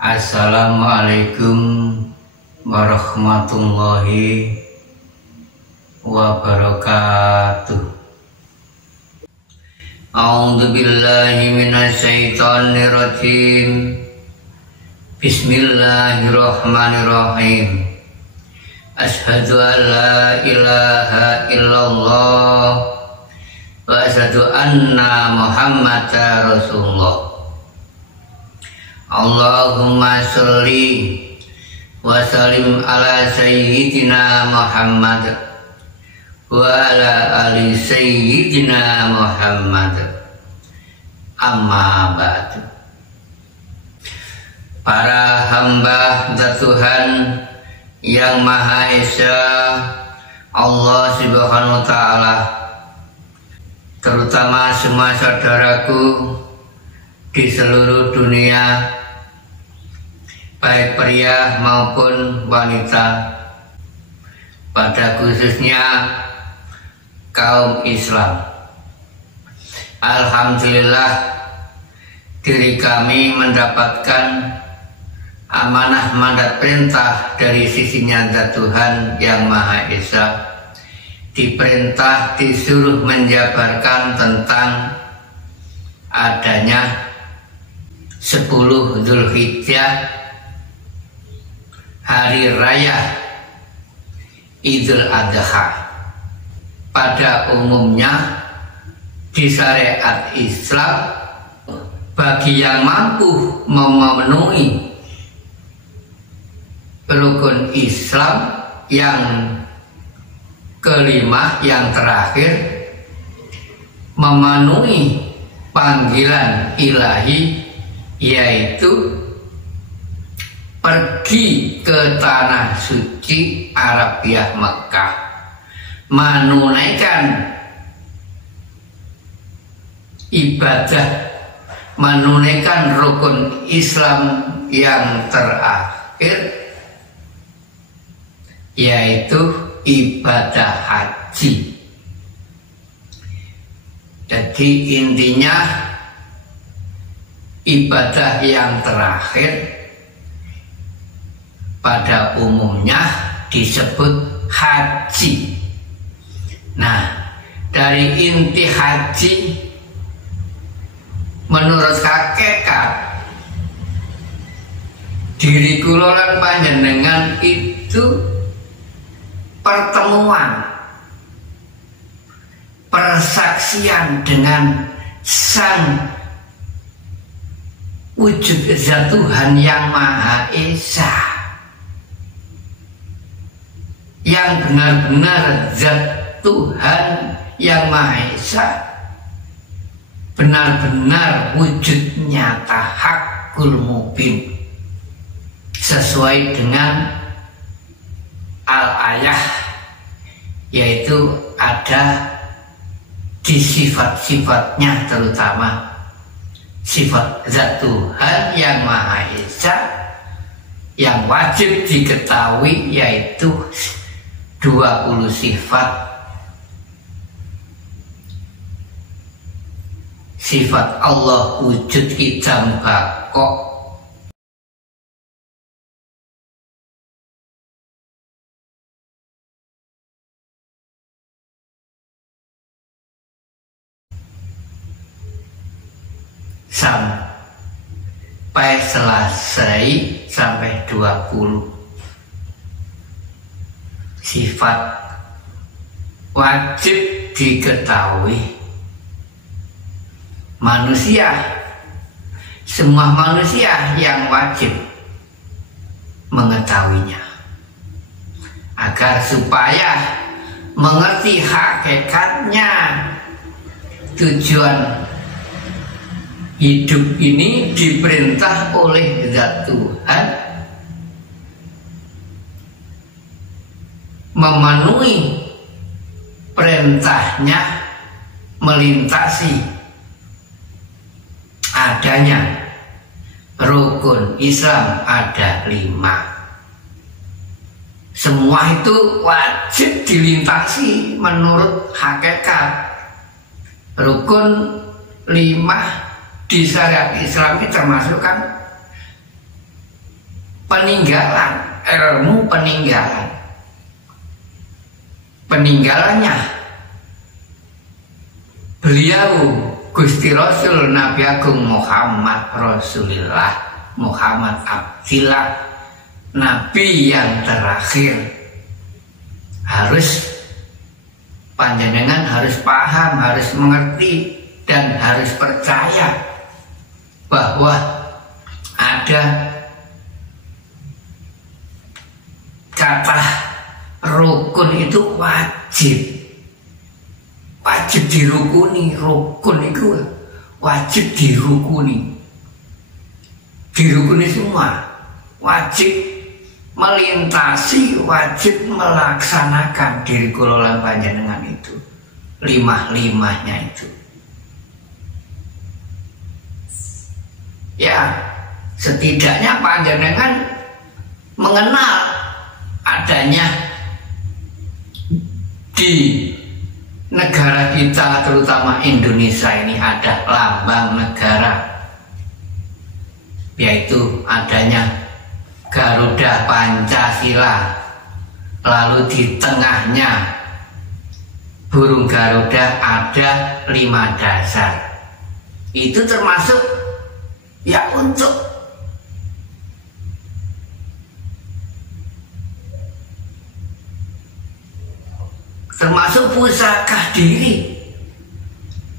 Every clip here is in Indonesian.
Assalamualaikum warahmatullahi wabarakatuh. A'udzu billahi minasyaitonir rajim. Bismillahirrahmanirrahim. Asyhadu an la ilaha illallah wa asyhadu anna Muhammadar Rasulullah. Allahumma sholli wa sallim ala sayyidina Muhammad wa ala ali sayyidina Muhammad. Amma ba'du. Para hamba Tuhan yang Maha Esa, Allah Subhanahu wa Ta'ala, terutama semua saudaraku di seluruh dunia, baik pria maupun wanita, pada khususnya kaum Islam. Alhamdulillah, diri kami mendapatkan amanah mandat perintah dari sisinya Zat Tuhan yang Maha Esa. Diperintah, disuruh menjabarkan tentang adanya 10 Dzulhijjah, hari raya Idul Adha. Pada umumnya di syariat Islam, bagi yang mampu memenuhi rukun Islam yang kelima, yang terakhir, memenuhi panggilan ilahi, yaitu pergi ke tanah suci Arabiah Mekah, menunaikan ibadah, menunaikan rukun Islam yang terakhir, yaitu ibadah haji. Jadi intinya ibadah yang terakhir pada umumnya disebut haji. Nah, dari inti haji menurut hakikat diri kula lan panjenengan itu pertemuan, persaksian dengan Sang wujud Zat Tuhan yang Maha Esa, yang benar-benar Zat Tuhan yang Maha Esa, benar-benar wujud nyata, hakul mubin, sesuai dengan al-ayah, yaitu ada di sifat-sifatnya, terutama sifat Zat Tuhan yang Maha Esa yang wajib diketahui, yaitu 20 sifat. Sifat Allah wujud idam baqo, sampai selesai, sampai 20 sifat wajib diketahui manusia, semua manusia yang wajib mengetahuinya, agar supaya mengerti hakikatnya. Tujuan hidup ini diperintah oleh Zat Tuhan memenuhi perintahnya, melintasi adanya rukun Islam ada 5. Semua itu wajib dilintasi menurut hakikat. Rukun 5 di syariat Islam ini termasuk kan peninggalan, ilmu peninggalannya beliau Gusti Rasul Nabi Agung Muhammad Rasulullah Muhammad Abdillah, Nabi yang terakhir. Harus panjenengan harus paham, harus mengerti, dan harus percaya bahwa ada kata rukun itu wajib dirukuni. Rukun itu wajib dirukuni semua, wajib melintasi, wajib melaksanakan diri kula panjenengan itu, limahnya itu. Ya, setidaknya panjenengan mengenal adanya di negara kita, terutama Indonesia ini, ada lambang negara, yaitu adanya Garuda Pancasila. Lalu di tengahnya burung Garuda ada 5 dasar. Itu termasuk ya termasuk pusaka diri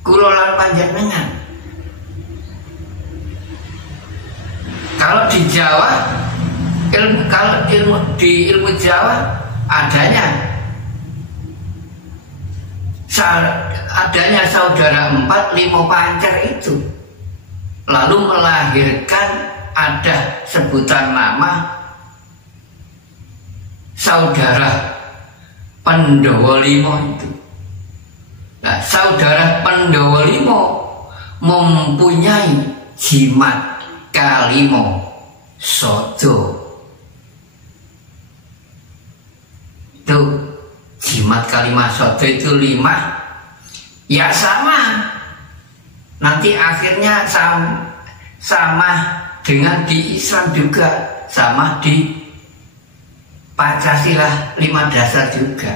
kula panjenengan. Kalau di Jawa, ilmu Jawa adanya saudara 4, 5 pancer itu, lalu melahirkan ada sebutan nama saudara Pandhawa 5 itu. Nah, saudara Pandhawa 5 mempunyai jimat kalimo sodo. Itu jimat kalima sodo itu 5. Ya sama. Nanti akhirnya sama dengan di Islam juga, sama di Pancasila 5 dasar juga,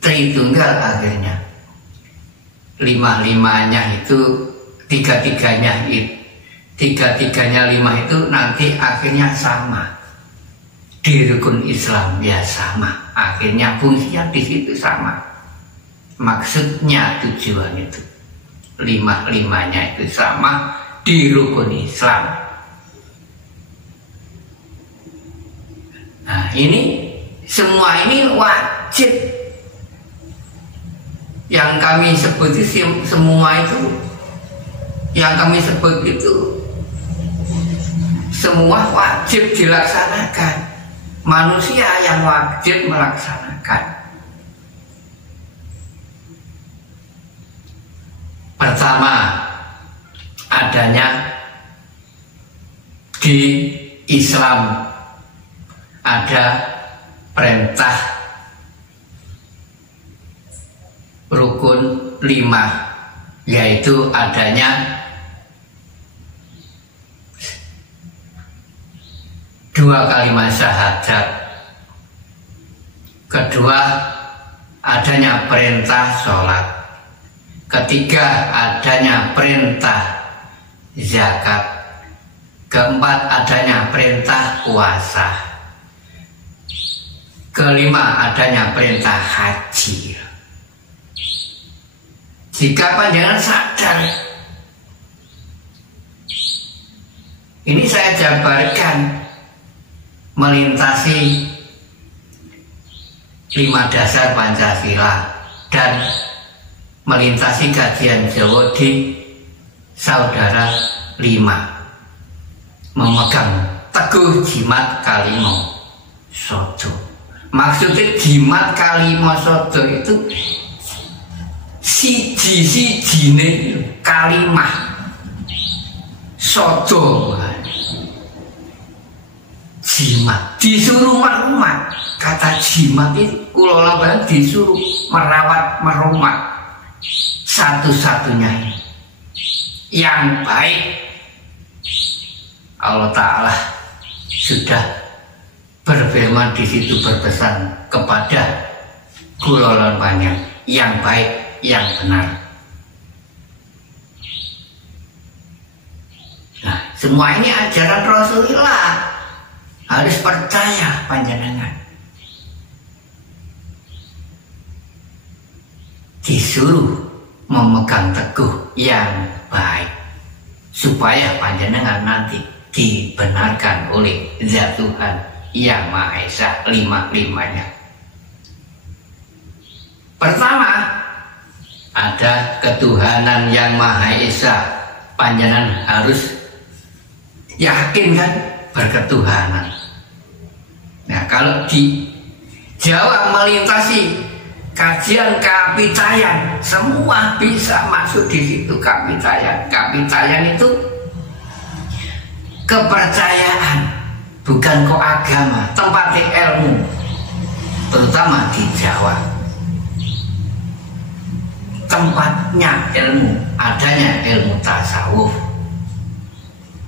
Tritunggal akhirnya. 5-5-nya itu, tiga-tiganya 5 itu nanti akhirnya sama di rukun Islam, ya sama. Akhirnya fungsinya di situ sama. Maksudnya tujuan itu 5-5-nya itu sama di rukun Islam. Nah, ini semua ini wajib. Yang kami sebut itu, semua itu yang kami sebut itu semua wajib dilaksanakan. Manusia yang wajib melaksanakan. Pertama, adanya di Islam ada perintah rukun 5, yaitu adanya 2 kalimat syahadat. Kedua, adanya perintah sholat. Ketiga, adanya perintah zakat. Keempat, adanya perintah puasa. Kelima, adanya perintah haji. Jika panjenengan sadar, ini saya jabarkan melintasi 5 dasar Pancasila dan melintasi kajian Jawa di saudara 5, memegang teguh jimat kalimo sodo. Maksudnya jimat kalimo sodo itu siji-sijine kalimah sodo. Jimat disuruh merumat. Kata jimat itu kula disuruh merawat merumat satu-satunya yang baik. Allah Ta'ala sudah berfirman di situ berpesan kepada kula panjenengan yang baik, yang benar. Nah, semua ini ajaran Rasulullah, harus percaya panjenengan. Disuruh memegang teguh yang baik supaya panjenengan nanti dibenarkan oleh Zat Tuhan yang Maha Esa lima-limanya. Pertama, ada ketuhanan yang Maha Esa. Panjenengan harus yakin kan berketuhanan. Nah, kalau di Jawa melintasi kajian kapitayan, semua bisa masuk di situ. Kapitayan itu kepercayaan, bukan kok agama, tempat ilmu, terutama di Jawa. Tempatnya ilmu, adanya ilmu tasawuf.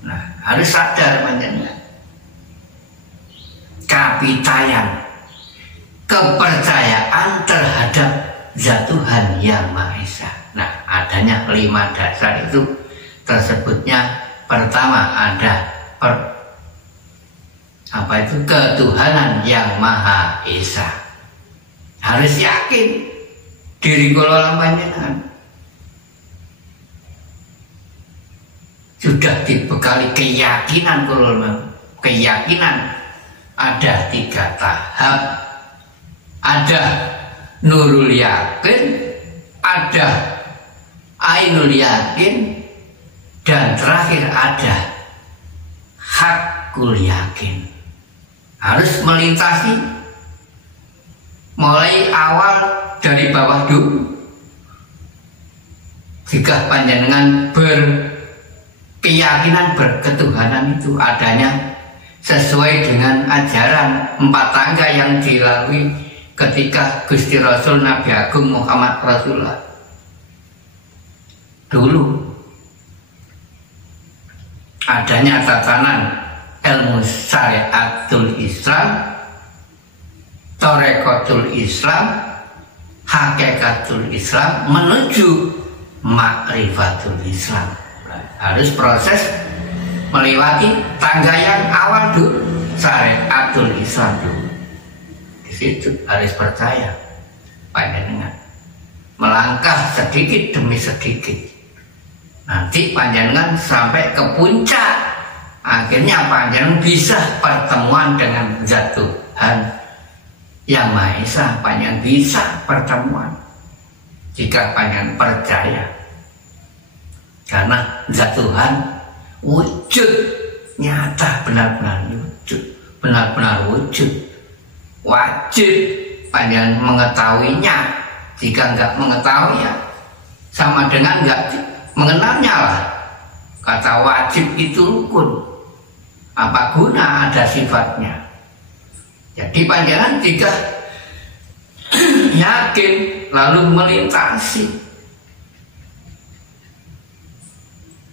Nah, harus sadar panjenengan. Kapitayan, kepercayaan terhadap Zat Tuhan yang Maha Esa. Nah, adanya 5 dasar itu tersebutnya. Pertama ada ketuhanan yang Maha Esa. Harus yakin diri kula panjenengan sudah dibekali keyakinan kula. Keyakinan ada 3 tahap. Ada nurul yakin, ada ainul yakin, dan terakhir ada hakul yakin. Harus melintasi mulai awal dari bawah dulu. Jika panjenengan berkeyakinan berketuhanan itu adanya sesuai dengan ajaran 4 tangga yang dilalui ketika Gusti Rasul Nabi Agung Muhammad Rasulullah dulu, adanya tatanan ilmu syariatul Islam, Thorekatul Islam, Hakikatul Islam menuju Ma'rifatul Islam. Harus proses melewati tangga yang awal dulu, syariatul Islam dulu. Di situ harus percaya panjenengan, melangkah sedikit demi sedikit. Nanti panjenengan sampai ke puncak, akhirnya panjenengan bisa pertemuan dengan Zat Tuhan yang Maha Esa. Panjenengan bisa pertemuan jika panjenengan percaya, karena Zat Tuhan wujud nyata, benar-benar wujud, benar-benar wujud. Wajib panjenengan mengetahuinya. Jika enggak mengetahui ya sama dengan enggak mengenalnya lah. Kata wajib itu rukun, apa guna ada sifatnya. Jadi panjenengan jika yakin lalu melintasi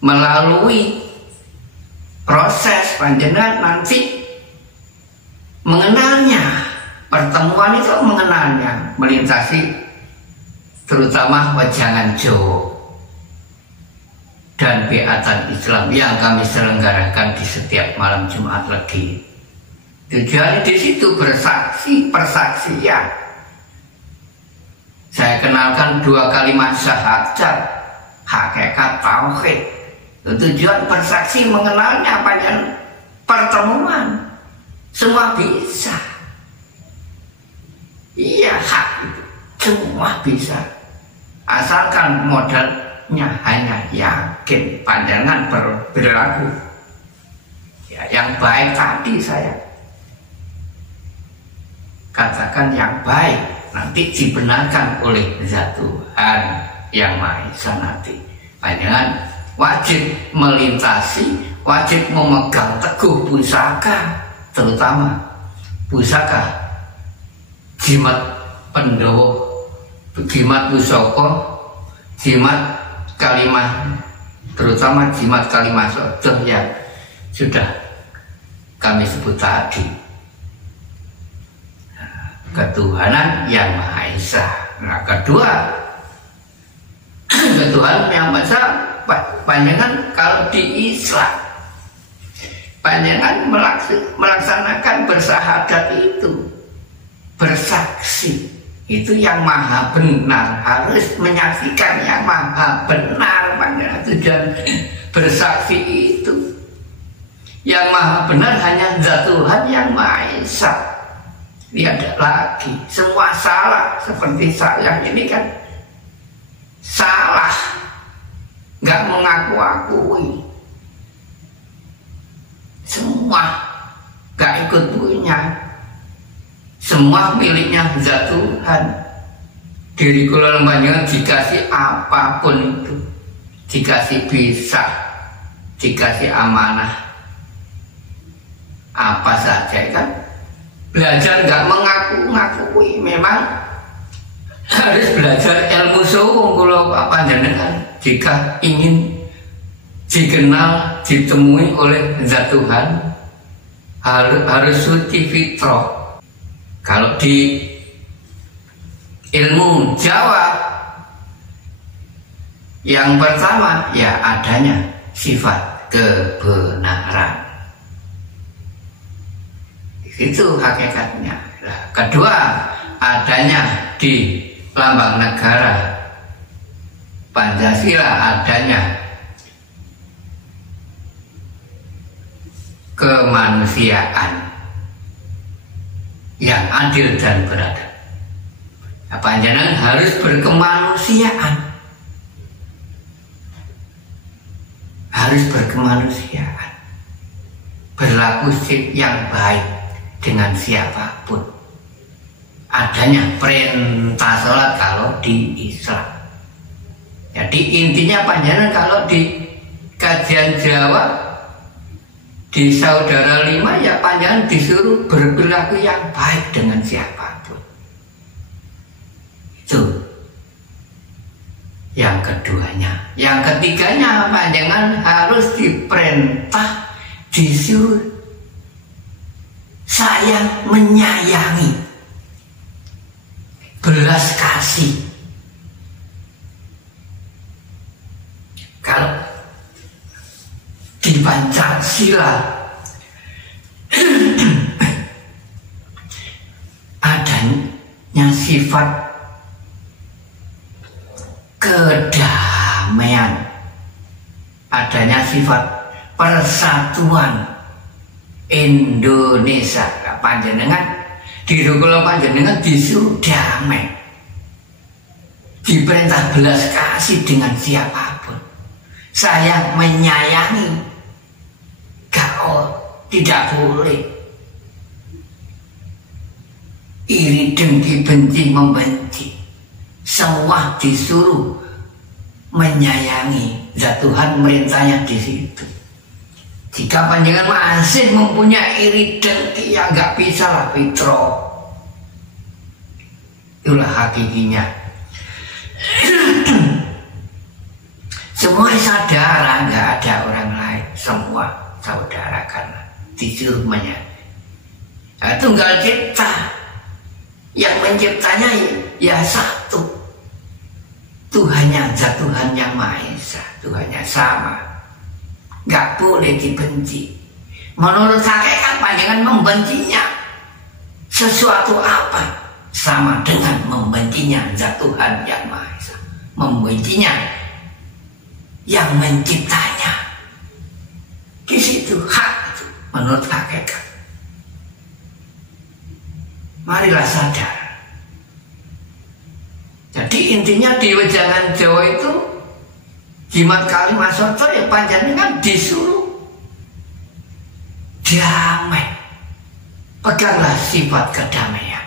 melalui proses, panjenengan nanti mengenalnya. Pertemuan itu mengenalnya, melintasi terutama wejangan Jawa dan beatan Islam yang kami selenggarakan di setiap malam Jumat Legi. Tujuannya di situ bersaksi, persaksian. Saya kenalkan 2 kalimat syahadat, hakikat tauhid. Tujuan bersaksi mengenalnya panjang pertemuan. Semua bisa. Iya, hak itu semua bisa, asalkan modalnya hanya yakin pandangan berlaku ya, yang baik tadi saya katakan yang baik nanti dibenarkan oleh Zat Tuhan yang Maha Esa. Nanti pandangan wajib melintasi, wajib memegang teguh pusaka, terutama pusaka jimat Pandhawa, jimat pusaka, jimat kalimah, terutama jimat kalimah sodoh yang sudah kami sebut tadi. ketuhanan yang Maha Esa. Nah, kedua, ketuhanan yang Maha Esa, panjenengan kalau di Islam, panjenengan melaksanakan bersahadat itu, bersaksi itu yang maha benar, harus menyaksikan yang maha benar. Panjenengan tujuan bersaksi itu, yang maha benar hanya Zat Tuhan yang Maha Esa. Tidak lagi, semua salah. Seperti saya ini kan salah, nggak mengaku-akui, semua nggak ikut punya, semua miliknya Zat Tuhan. Diri kula panjenengan dikasih apapun itu, dikasih bisa, dikasih amanah apa saja kan. Belajar nggak mengaku-ngakui, memang harus belajar ilmu suwung kalau panjenengan jika ingin dikenal, ditemui oleh Zat Tuhan, harus suci fitrah. Kalau di ilmu Jawa, yang pertama ya adanya sifat kebenaran. Itu hakikatnya. Nah, kedua, adanya di lambang negara Pancasila adanya kemanusiaan yang adil dan beradab. Nah, panjenengan harus berkemanusiaan, harus berkemanusiaan, berlaku yang baik dengan siapapun. Adanya perintah sholat kalau di Islam. Jadi intinya panjenengan kalau di kajian Jawa di Saudara Lima ya panjenengan disuruh berperilaku yang baik dengan siapapun. Itu yang keduanya. Yang ketiganya panjenengan harus diperintah, disuruh sayang, menyayangi, belas kasih. Kalau di Pancasila adanya sifat kedamaian, adanya sifat persatuan Indonesia. Panjenengan dirukul panjenengan disuruh damai, diperintah belas kasih dengan siapapun, sayang, menyayangi, tidak boleh iri, dengki, benci, membenci. Semua disuruh menyayangi. Zat Tuhan merintahnya di situ. Jika panjenengan masih mempunyai iri dengki, ya nggak bisa lah fitrah. Itulah hakikinya. Semua saudara, nggak ada orang lain, semua saudara karena disuruh menyayangi. Nah, tunggal cipta, yang menciptanya ya satu, Tuhannya, Zat Tuhan yang Maha Esa, Tuhannya sama, nggak boleh dibenci. Menurut hakikat panjenengan membencinya sesuatu apa sama dengan membencinya Zat Tuhan yang Maha Esa, membencinya yang menciptanya. Di situ hak itu menurut hakikat. Marilah sadar. Jadi intinya di wejangan Jawa itu jimat kalimat soto ya panjenengan disuruh damai. Peganglah sifat kedamaian.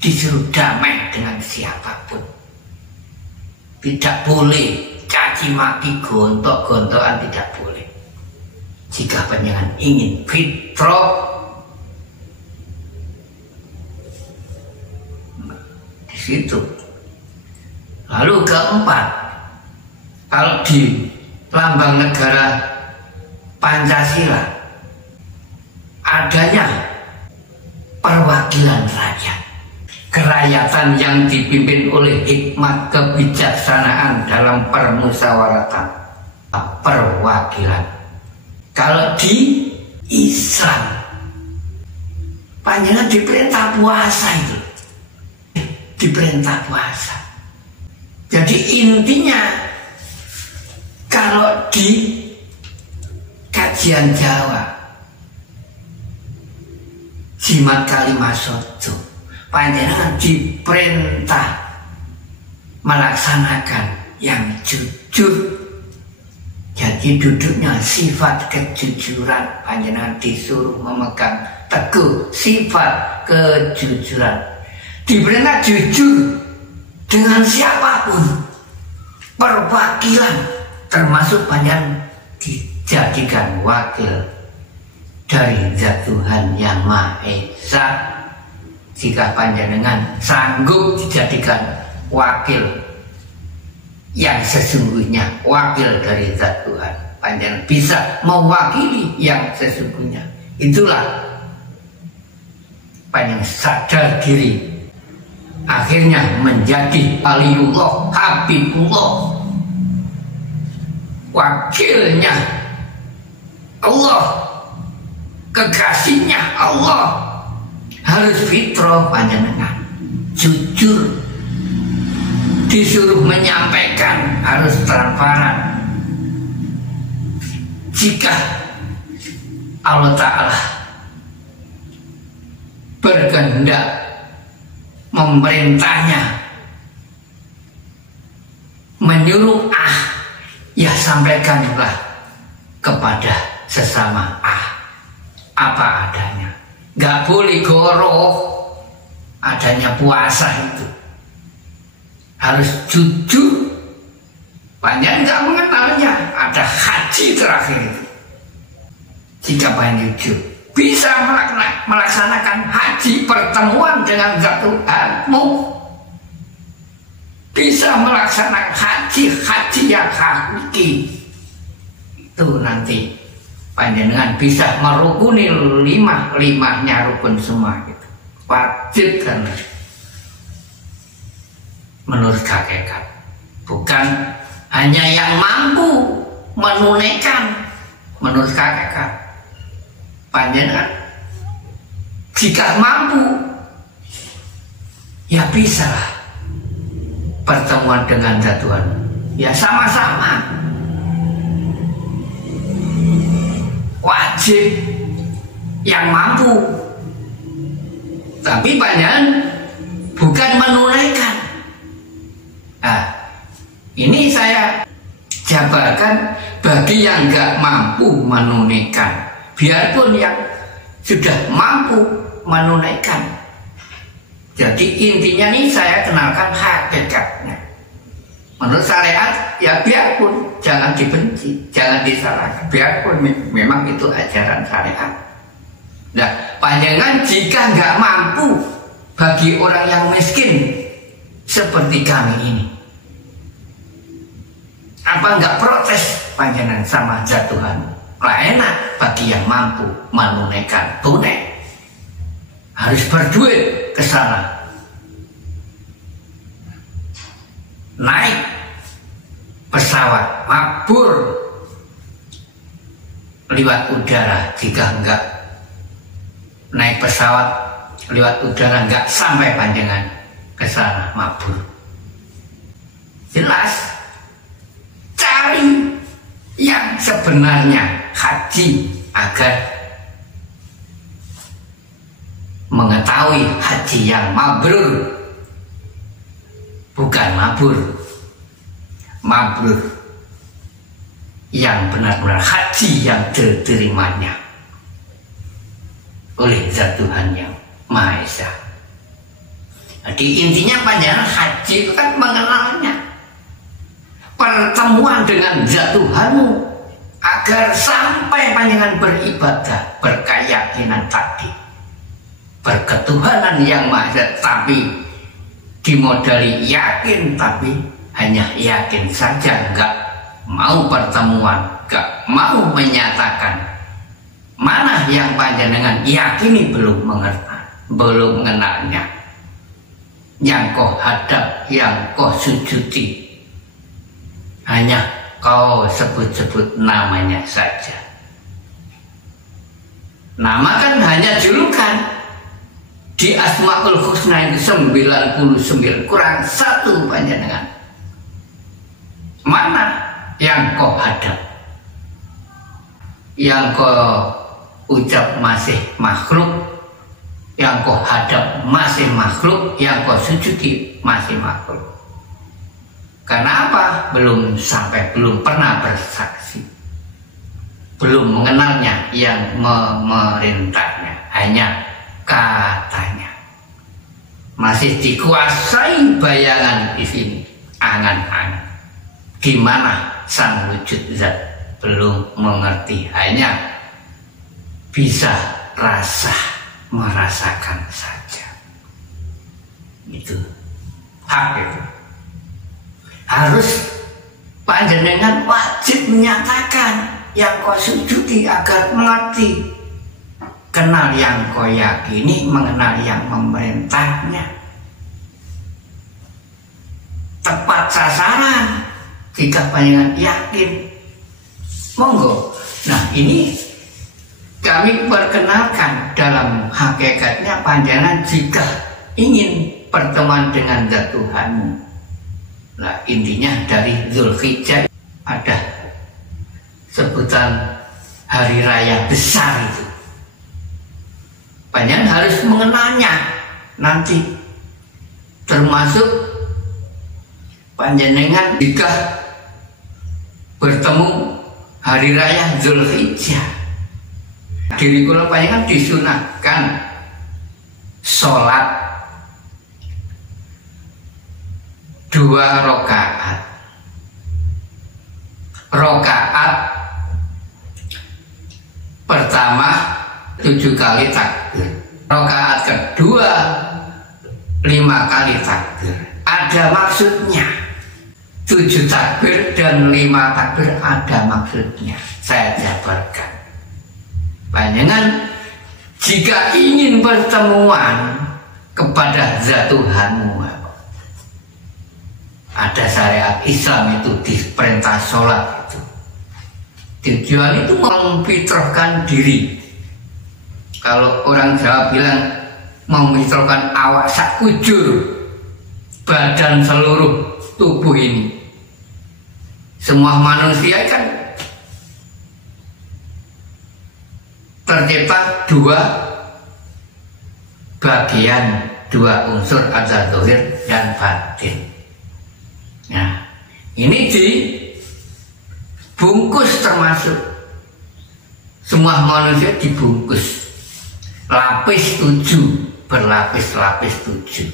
Disuruh damai dengan siapapun. Tidak boleh caci maki, gontok-gontokan, tidak boleh. Jika panjenengan ingin fitrah, di situ. Lalu keempat, kalau di lambang negara Pancasila adanya perwakilan rakyat. kerakyatan yang dipimpin oleh hikmat kebijaksanaan dalam permusyawaratan perwakilan. Kalau di Islam panjenengan diperintah puasa itu, diperintah puasa. Jadi intinya kalau di kajian Jawa jimat kalimat soto panjenengan diperintah melaksanakan yang jujur. Jadi duduknya sifat kejujuran, panjenengan disuruh memegang teguh sifat kejujuran. Diperintah jujur dengan siapapun, perwakilan, termasuk panjenengan dijadikan wakil dari Zat Tuhan Yang Maha Esa. Jika panjenengan sanggup dijadikan wakil yang sesungguhnya, wakil dari Zat Tuhan, panjenengan bisa mewakili yang sesungguhnya. Itulah panjenengan sadar diri, akhirnya menjadi Waliullah, Habibullah, wakilnya Allah, kekasihnya Allah. Harus fitrah panjenengan, jujur, disuruh menyampaikan harus transparan. Jika Allah Ta'ala berkehendak memerintahnya menyuruh ya sampaikanlah kepada sesama apa adanya. Gak boleh goroh adanya puasa itu. Harus jujur. Panjang gak mengenalnya. Ada haji terakhir itu. Jika panjang jujur, bisa melaksanakan haji, pertemuan dengan Zat Tuhanmu. Bisa melaksanakan haji yang hakiki. Itu nanti panjenengan bisa merukuni limahnya rukun semua gitu. Wajib kan menurut hakikat. Bukan hanya yang mampu menunaikan menurut hakikat. Panjenengan jika mampu ya bisa lah pertemuan dengan Zat Tuhan. Ya sama-sama wajib yang mampu, tapi panjenengan bukan menunaikan. Ini saya jabarkan bagi yang nggak mampu menunaikan, biarpun yang sudah mampu menunaikan. Jadi intinya nih saya kenalkan hakikatnya. Menurut syariat ya biarpun jangan dibenci, jangan disalahkan, biarpun memang itu ajaran syariat. Nah, panjenengan jika nggak mampu bagi orang yang miskin seperti kami ini, apa nggak protes panjenengan sama Zat Tuhan? Lah enak bagi yang mampu menunaikan tunai, harus berduit ke sana. Naik pesawat mabur lewat udara. Jika enggak naik pesawat lewat udara, enggak sampai panjenengan ke sana mabur. Jelas cari yang sebenarnya haji agar mengetahui haji yang mabrur. Bukan mabrur yang benar-benar haji yang diterimanya oleh Zat Tuhan Yang Maha Esa. Jadi intinya panjenengan haji itu kan mengenalnya, pertemuan dengan Zat Tuhanmu agar sampai panjenengan beribadah berkeyakinan tadi, berketuhanan Yang Maha Esa, tapi dimodali yakin, tapi hanya yakin saja, enggak mau pertemuan, enggak mau menyatakan mana yang panjenengan yakini belum mengenalnya. yang kau hadap, yang kau sujudi, hanya kau sebut-sebut namanya saja. Nama kan hanya julukan. Di Asmaul Husna itu 99 kurang 1 panjenengan. Mana yang kau hadap, yang kau ucap masih makhluk, yang kau hadap masih makhluk, yang kau sujudi masih makhluk. Karena apa? Belum pernah bersaksi, belum mengenalnya yang memerintahnya, hanya katanya. Masih dikuasai bayangan di sini, angan-angan. Gimana sang wujud zat? Belum mengerti, hanya bisa merasakan saja. Itu hak itu. Harus panjenengan wajib menyatakan yang kau sujudi agar mengerti. Kenal yang kau yakini, mengenal yang memerintahnya. Tepat sasaran jika panjenengan yakin. Monggo. Nah, ini kami perkenalkan dalam hakikatnya panjenengan jika ingin pertemuan dengan zat Tuhanmu. Nah, intinya dari Zulhijjah ada sebutan hari raya besar itu. Panjenengan harus mengenalnya nanti, termasuk panjenengan jika bertemu hari raya Zulhijjah, diri kula panjenengan disunahkan sholat 2 rakaat. Rakaat pertama 7 kali takbir, rakaat kedua 5 kali takbir. Ada maksudnya. 7 takbir dan 5 takbir ada maksudnya. Saya jabarkan. Panjenengan jika ingin pertemuan kepada zat Tuhanmu, ada syariat Islam itu diperintah sholat itu. Tujuan itu memfitrahkan diri. Kalau orang Jawa bilang memfitrahkan awak sak kujur, badan seluruh tubuh ini. Semua manusia kan tercipta 2 bagian, 2 unsur, ada zahir dan batin. Nah, ini dibungkus, termasuk semua manusia dibungkus lapis 7, berlapis-lapis 7.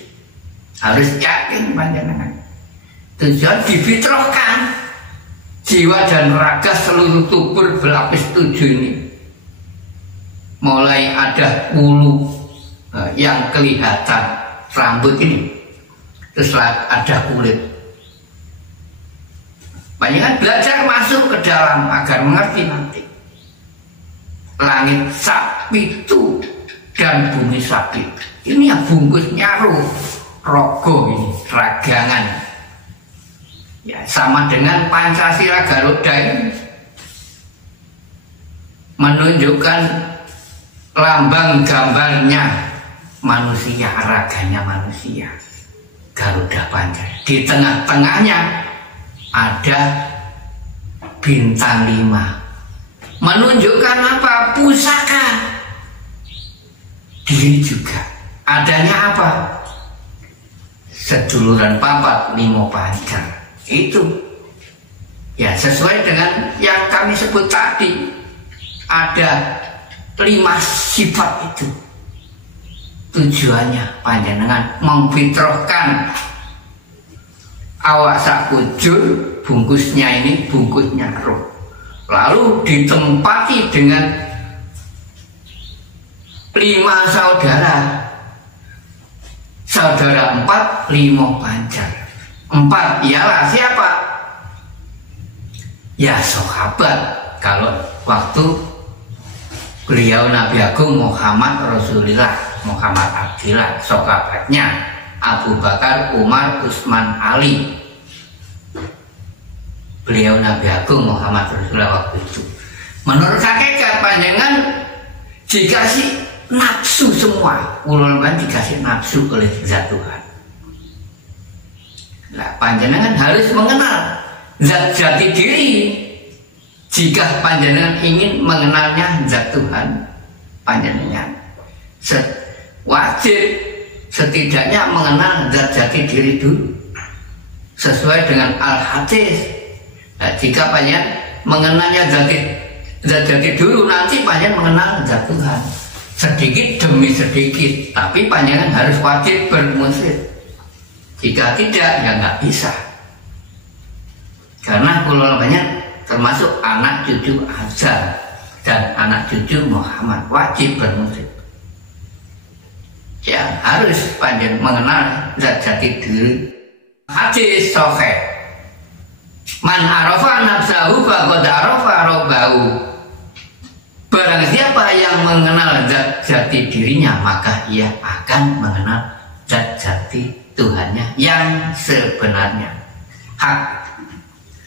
Harus yakin panjenengan. Tujuan difitrahkan jiwa dan raga seluruh tubuh berlapis 7 ini. Mulai ada bulu yang kelihatan, rambut ini, terus ada kulit. Panjenengan belajar masuk ke dalam agar mengerti nanti. Langit sapitu dan bumi sapi. Ini yang bungkusnya rogo ini, ragangan. Ya, sama dengan Pancasila Garuda ini menunjukkan lambang gambarnya manusia, raganya manusia, Garuda Pancasila. Di tengah-tengahnya ada bintang 5, menunjukkan apa? Pusaka. Diri juga adanya apa? Seduluran papat 5 pancar. Itu ya sesuai dengan yang kami sebut tadi. Ada 5 sifat itu. Tujuannya panjenengan memfitrahkan awak sak kujur, bungkusnya ini bungkusnya roh. Lalu ditempati dengan 5 saudara. Saudara 4, 5 pancar. 4 ialah siapa? Ya sahabat. Kalau waktu beliau Nabi Agung Muhammad Rasulullah, Muhammad Abdillah, sahabatnya Abu Bakar, Umar, Utsman, Ali. Beliau Nabi Agung Muhammad Rasulullah waktu itu. Menurut hakikat panjenengan dikasih nafsu semua, ulama dikasih nafsu oleh zat Tuhan. Nah, panjenengan harus mengenal zat jati diri. Jika panjenengan ingin mengenalnya zat Tuhan, panjenengan wajib setidaknya mengenal zat jati diri dulu sesuai dengan al-hadis. Nah, jika panjenengan mengenalnya zat jati dulu, nanti panjenengan mengenal zat Tuhan sedikit demi sedikit, tapi panjenengan harus wajib bermursyid. Jika tidak, ya nggak bisa. Karena kula banyak termasuk anak cucu Azhar dan anak cucu Muhammad wajib bermursyid. Ya harus panjenengan mengenal zat jati diri. Hadis sahih. Man arafa nafsahu faqad arafa rabbahu. Barang siapa yang mengenal zat jati dirinya, maka ia akan mengenal zat jati Tuhannya yang sebenarnya. Hak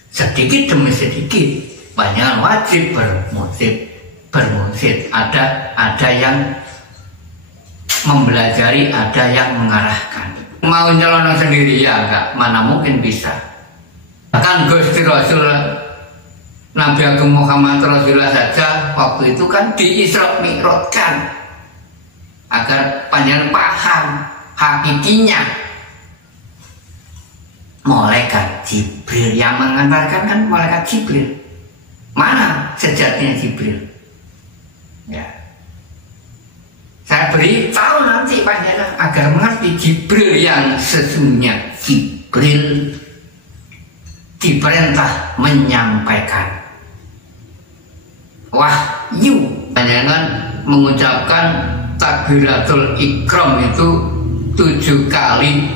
sedikit demi sedikit panjenengan wajib bermursyid. Ada yang mempelajari, ada yang mengarahkan. Mau nyelonong sendiri ya enggak, mana mungkin bisa. Bahkan Gusti Rasul Nabi Agung Muhammad Rasulullah saja waktu itu kan di-Isra Mi'rajkan agar panjenengan paham hakikinya. Malaikat Jibril yang mengantarkan kan malaikat Jibril. Mana sejatinya Jibril? Ya. Saya beri tahu nanti panjenengan agar mengerti Jibril yang sesungguhnya. Jibril diperintah menyampaikan wahyu. Panjenengan mengucapkan takbiratul ikram itu 7 kali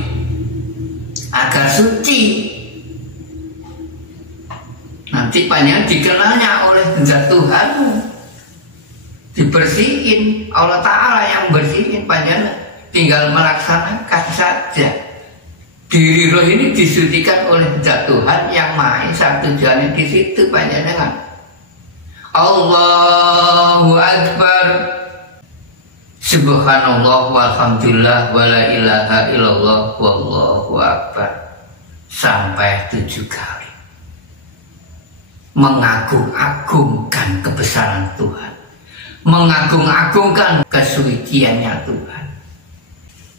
agar suci. Nanti panjenengan dikenalnya oleh zat Tuhanmu, dibersihin Allah Ta'ala yang bersihin. Panjenengan tinggal melaksanakan saja. Diri roh ini disucikan oleh zat Tuhan yang Maha Esa. Tujuannya di situ panjenengan. Allahu Akbar, Subhanallah walhamdulillah wala ilaha illallah wallahu akbar sampai 7 kali. Mengagung-agungkan kebesaran Tuhan, mengagung-agungkan kesuciannya Tuhan.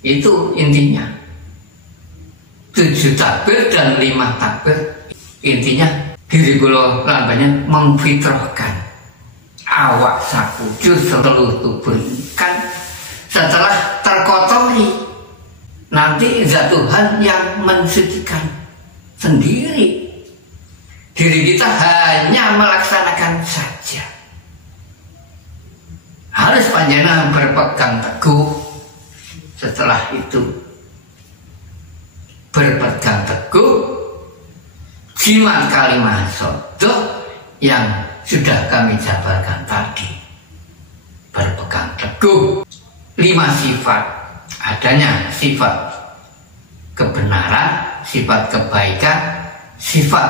Itu intinya. 7 takbir dan 5 takbir. Intinya diri kula lambanya memfitrahkan awak sakujur seluruh tubuh kan setelah terkotori nanti zat Tuhan yang mensucikan sendiri. Diri kita hanya melaksanakan saja. Harus panjenengan berpegang teguh. Setelah itu berpegang teguh jimat kalimat sodoh yang sudah kami jabarkan tadi. Berpegang teguh 5 sifat. Adanya sifat kebenaran, sifat kebaikan, sifat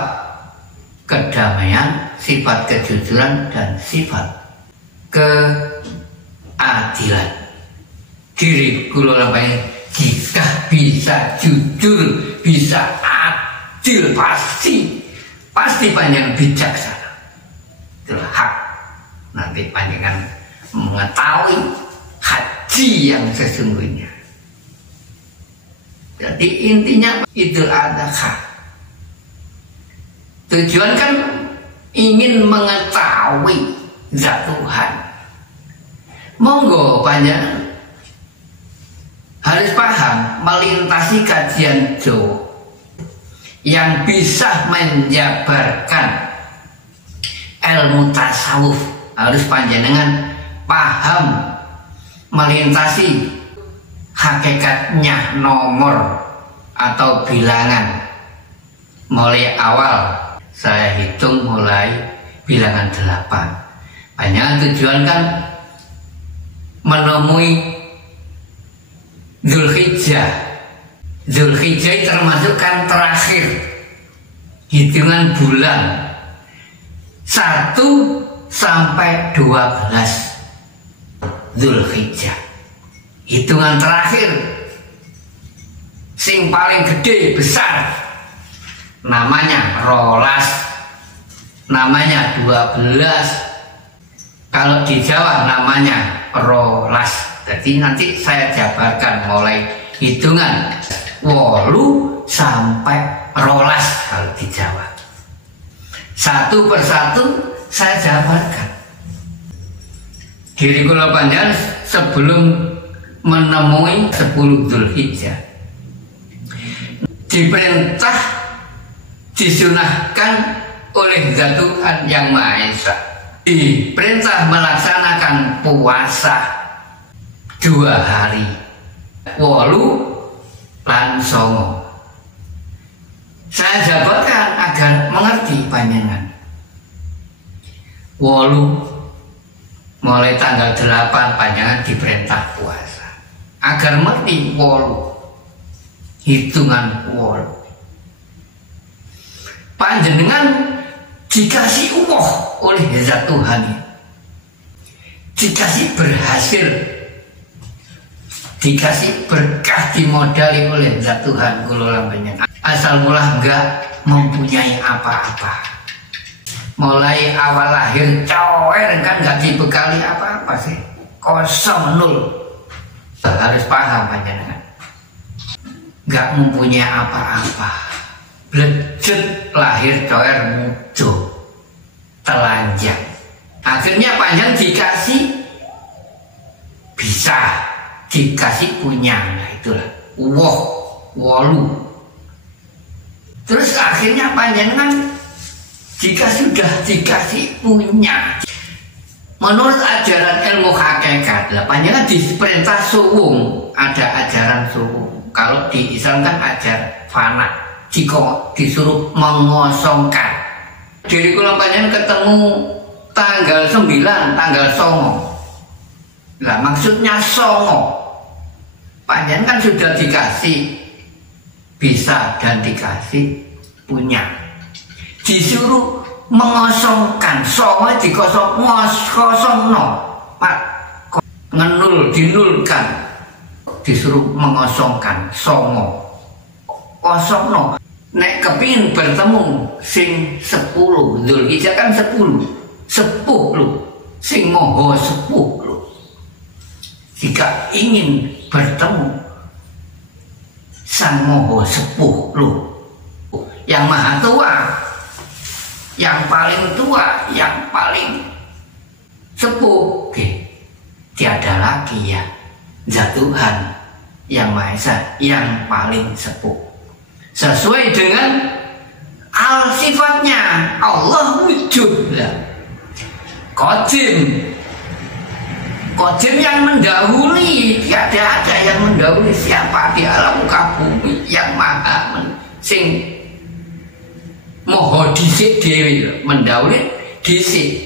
kedamaian, sifat kejujuran, dan sifat keadilan. Diri kula lampahnya jika bisa jujur, bisa adil, pasti panjenengan bijaksana. Itulah hak. Nanti panjenengan mengetahui haji yang sesungguhnya. Jadi intinya Idul Adha. Tujuan kan ingin mengetahui zat Tuhan. Monggo panjenengan harus paham melintasi kajian Jawa yang bisa menjabarkan ilmu tasawuf. Harus panjenengan paham melintasi hakikatnya nomor atau bilangan. Mulai awal saya hitung mulai bilangan 8. Panjenengan tujuan kan menemui Dzulhijjah Zulhijjah termasuk kan terakhir hitungan bulan 1 sampai 12 Zulhijjah. Hitungan terakhir sing paling gede besar namanya rolas, namanya 12. Kalau di Jawa namanya rolas. Jadi nanti saya jabarkan mulai hitungan 8 sampai rolas kalau di Jawa. Satu persatu saya jabarkan. Diri kula panjenengan sebelum menemui 10 Zulhijjah diperintah, disunahkan oleh Zat Tuhan Yang Maha Esa, diperintah melaksanakan puasa 2 hari 8 lan 9. Saya jabarkan agar mengerti panjenengan. 8 mulai tanggal 8 panjenengan diperintah puasa. Agar mengerti 8 hitungan 8. Panjenengan dikasih Allah oleh Zat Tuhan, dikasih berhasil, dikasih berkah, dimodali oleh Zat Tuhan kula panjenengan. Asal mula enggak mempunyai apa-apa. Mulai awal lahir cower kan enggak dibekali apa-apa sih, kosong, nol. Harus paham panjenengan, enggak mempunyai apa-apa, blejet lahir cower mudo, telanjang. Akhirnya panjang dikasih bisa, dikasih punya, nah itulah 8. Terus akhirnya panjenengan jika sudah dikasih punya, menurut ajaran ilmu hakikat, panjenengan diperintah suwung, ada ajaran suwung. Kalau di Islam kan ajar fana, jika disuruh mengosongkan. Diri kula panjenengan ketemu tanggal 9, tanggal 9. Lah maksudnya 9. Panjenengan kan sudah dikasih bisa dan dikasih punya, disuruh mengosongkan. 9 dikosong, kosong no, ngenul, dinulkan, disuruh mengosongkan. 9 kosong no. Nek kepingin bertemu sing 10 Zulhijjah kan 10 sing moho 10. Jika ingin bertemu Sang Moho 10 yang maha tua, yang paling tua, yang paling sepuh, tiada lagi ya Zat Tuhan Yang Maha Esa yang paling sepuh. Sesuai dengan al sifatnya, Allah wujud. Qadim yang mendahului, tiada ada yang mendahului siapa di alam muka bumi, yang maha sing moho dhisik dhewe, mendahului dhisik.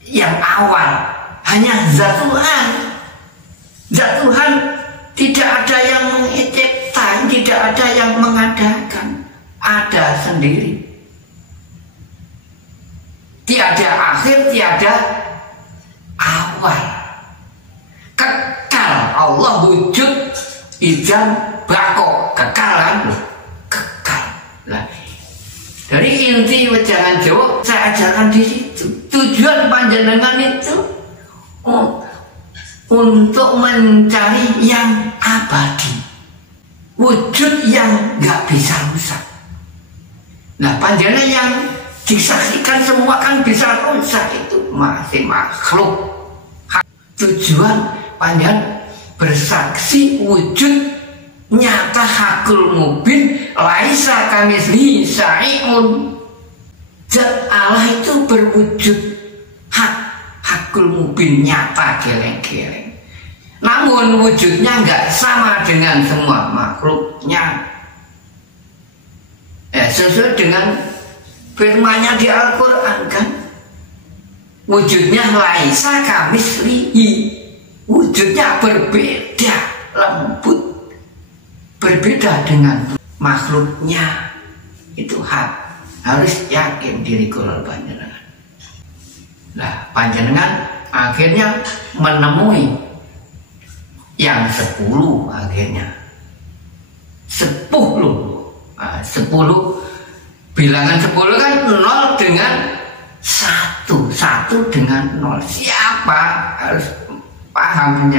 Yang awal hanya Zat Tuhan. Zat Tuhan tidak ada yang mencipta, tidak ada yang mengadakan, ada sendiri. Tiada akhir, tiada awal. Kekal, Allah wujud, izan bako, kekalan, kekal. Nah, dari inti wejangan Jawa saya ajarkan di situ. Tujuan panjenengan itu untuk mencari yang abadi, wujud yang nggak bisa rusak. Nah, panjenengan yang disaksikan semua kan bisa rusak, itu masih makhluk. Tujuan panjenengan bersaksi wujud nyata hakul mubin, laisa kamitslihi syai'un. Zat Allah itu berwujud hakul mubin, nyata, geleng-geleng. Namun wujudnya nggak sama dengan semua makhluknya. Sesuai dengan firman-Nya di Al-Quran kan, wujudnya laisa kamitslihi, wujudnya berbeda, lembut, berbeda dengan makhluknya. Itu harus yakin diri kula panjenengan. Nah, panjenengan akhirnya menemui yang 10 akhirnya 10. Nah, 10 bilangan 10 kan 0 dengan 1, 1 dengan 0. Siapa harus paham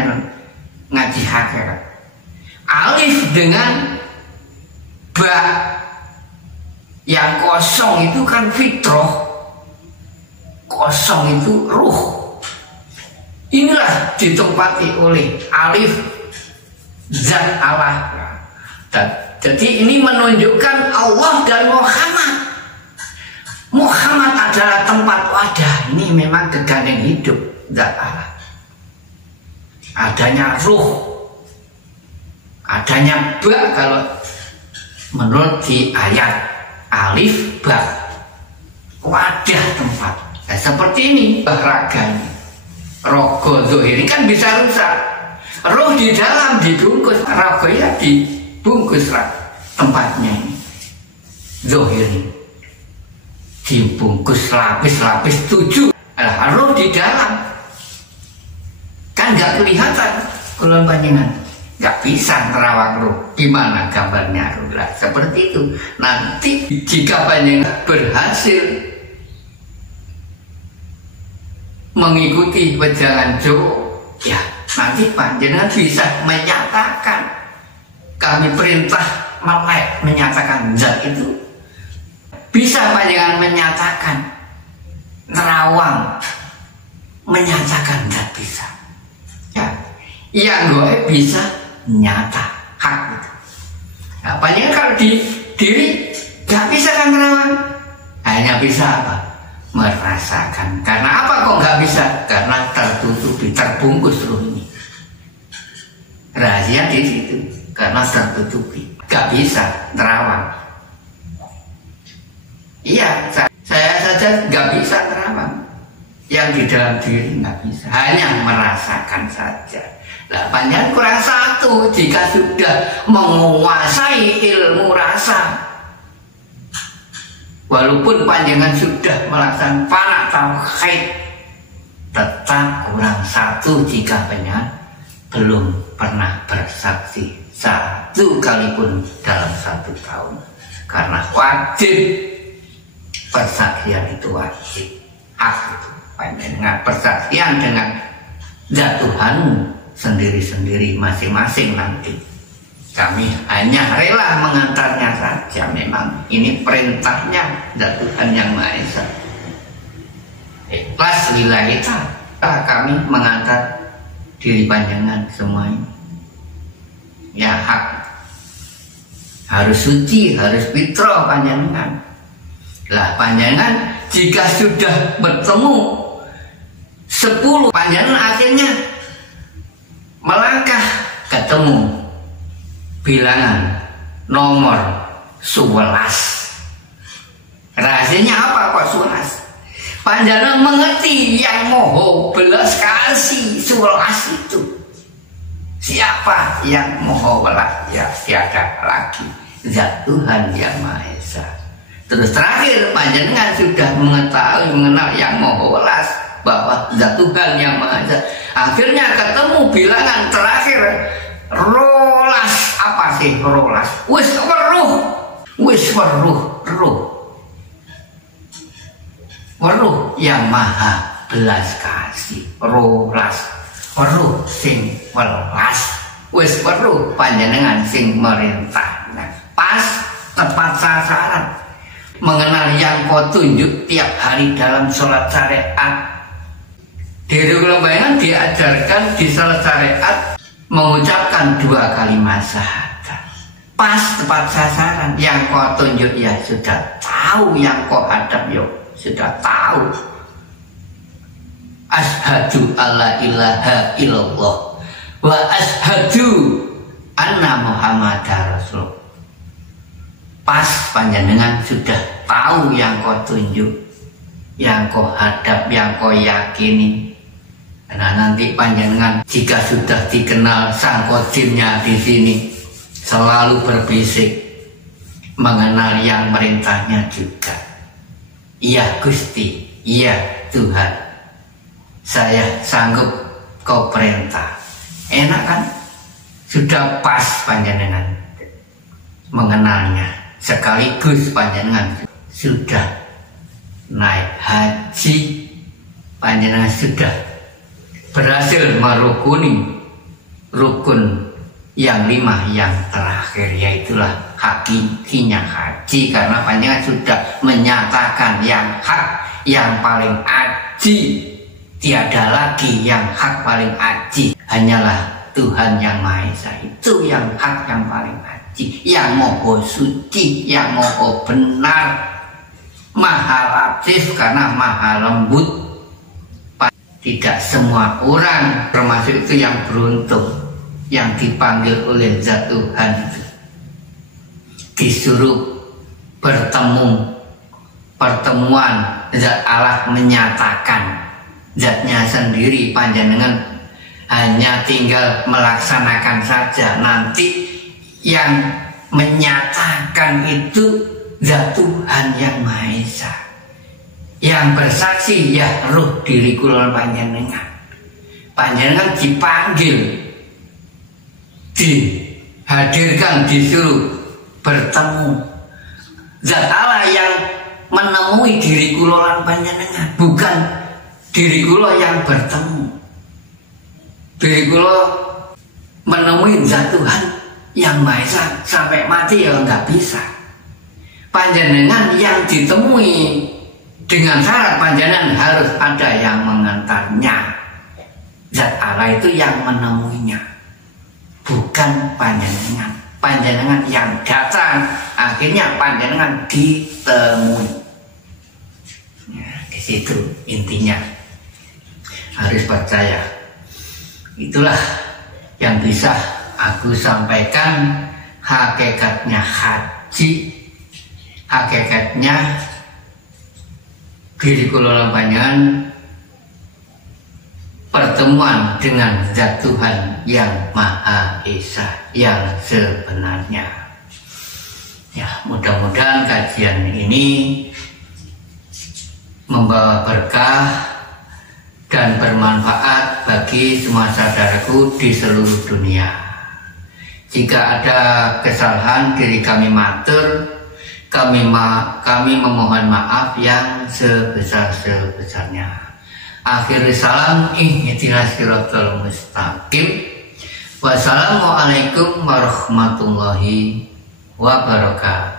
ngaji hakikat. Alif dengan ba yang kosong itu kan fitrah, kosong itu ruh. Inilah ditempati oleh alif zat Allah. Jadi ini menunjukkan Allah dan Muhammad. Muhammad adalah tempat wadah. Ini memang gegandeng hidup zat Allah. Adanya ruh, adanya ba kalau menurut di ayat alif ba, wadah tempat. Nah, seperti ini raganya. Rogo zohir ini kan bisa rusak. Roh di dalam dibungkus, rogo ya dibungkus lah tempatnya ini. Zohir ini dibungkus lapis-lapis 7. Nah, roh di dalam kan nggak kelihatan kalau panjenengan. Nggak bisa terawang roh. Gimana gambarnya roh lah seperti itu. Nanti jika panjenengan berhasil mengikuti wejangan Jawa, ya nanti panjenengan bisa menyatakan, kami perintah melek menyatakan zat itu, bisa panjenengan menyatakan nerawang menyatakan zat bisa, ya yang goib bisa nyata hak itu. Nah, panjenengan kalau di diri nggak bisa kan nerawang, hanya bisa apa? Merasakan. Karena apa kok nggak bisa? Karena tertutupi, terbungkus roh ini. Rahasia di situ. Karena tertutupi, nggak bisa terawang. Iya, saya saja nggak bisa terawang. Yang di dalam diri nggak bisa, hanya merasakan saja. Nah, panjang kurang 1 jika sudah menguasai ilmu rasa. Walaupun panjenengan sudah melaksanakan fana tauhid, tetap kurang 1 jika panjenengan belum pernah bersaksi 1 kali pun dalam 1 tahun. Karena wajib persaksian itu wajib, hak itu. Panjenengan persaksian dengan zat Tuhanmu sendiri-sendiri masing-masing nanti. Kami hanya rela mengantarnya saja. Memang ini perintahnya zat Tuhan yang Maha Esa. Ikhlas lillahi ta'ala kami mengantar diri panjenengan semua ini. Ya hak, harus suci, harus fitrah panjenengan. Lah panjenengan jika sudah bertemu 10, panjenengan akhirnya melangkah ketemu bilangan nomor 11. Rahasianya apa kok 11? Panjenengan mengerti yang moho belas kasih 11 itu. Siapa yang moho belas? Ya tiada lagi, zat Tuhan yang Maha Esa. Terus terakhir panjenengan sudah mengetahui mengenal yang moho belas, bahwa zat Tuhan yang Maha Esa. Akhirnya ketemu bilangan terakhir rolas. Apa sih rolas? Wis weruh yang maha belas kasih. Rolas weruh sing welas. Wis weruh panjenengan sing merintah. Nah, pas tepat sasaran mengenal yang kau tunjuk tiap hari dalam sholat syariat. Diri kelembagaan diajarkan di sholat syariat mengucapkan 2 kalimat syahadat. Pas tepat sasaran, yang kau tunjuk ya sudah tahu, yang kau hadap ya sudah tahu. Asyhadu alla ilaha illallah wa asyhadu anna muhammadar rasul. Pas panjenengan sudah tahu yang kau tunjuk, yang kau hadap, yang kau yakini. Nah nanti panjenengan jika sudah dikenal sang kodimnya di sini, selalu berbisik mengenal yang merintahnya juga. Iya Gusti, iya Tuhan, saya sanggup kau perintah. Enak kan? Sudah pas panjenengan mengenalnya. Sekaligus panjenengan sudah naik haji, panjenengan sudah berhasil merukuni rukun yang 5 yang terakhir, yaitulah hakikinya haji, karena panjenengan sudah menyatakan yang hak, yang paling aji, tiada lagi yang hak paling aji, hanyalah Tuhan yang Maha Esa. Itu yang hak, yang paling aji, yang moho suci, yang moho benar, maha latif karena maha lembut. Tidak semua orang, termasuk itu yang beruntung, yang dipanggil oleh Zat Tuhan, disuruh pertemuan Zat Allah menyatakan Zatnya sendiri. Panjenengan hanya tinggal melaksanakan saja. Nanti yang menyatakan itu Zat Tuhan yang Maha Esa, yang bersaksi ya ruh diri kula panjenengan. Panjenengan dipanggil, dihadirkan, disuruh bertemu Zat Allah yang menemui diri kula panjenengan, bukan diri kula yang bertemu. Diri kula menemui Zat Tuhan yang Maha Esa sampai mati ya nggak bisa. Panjenengan yang ditemui dengan syarat panjenengan harus ada yang mengantarnya. Zat Allah itu yang menemuinya, bukan panjenengan. Panjenengan yang datang, akhirnya panjenengan ditemui. Ya, di situ intinya. Harus percaya. Itulah yang bisa aku sampaikan, hakikatnya haji, hakikatnya diri kula panjenengan pertemuan dengan Zat Tuhan yang Maha Esa yang sebenarnya. Ya, mudah-mudahan kajian ini membawa berkah dan bermanfaat bagi semua saudaraku di seluruh dunia. Jika ada kesalahan diri kami matur, kami memohon maaf yang sebesar-sebesarnya. Akhir salam, ihdinas siratal mustaqim. Wassalamualaikum warahmatullahi wabarakatuh.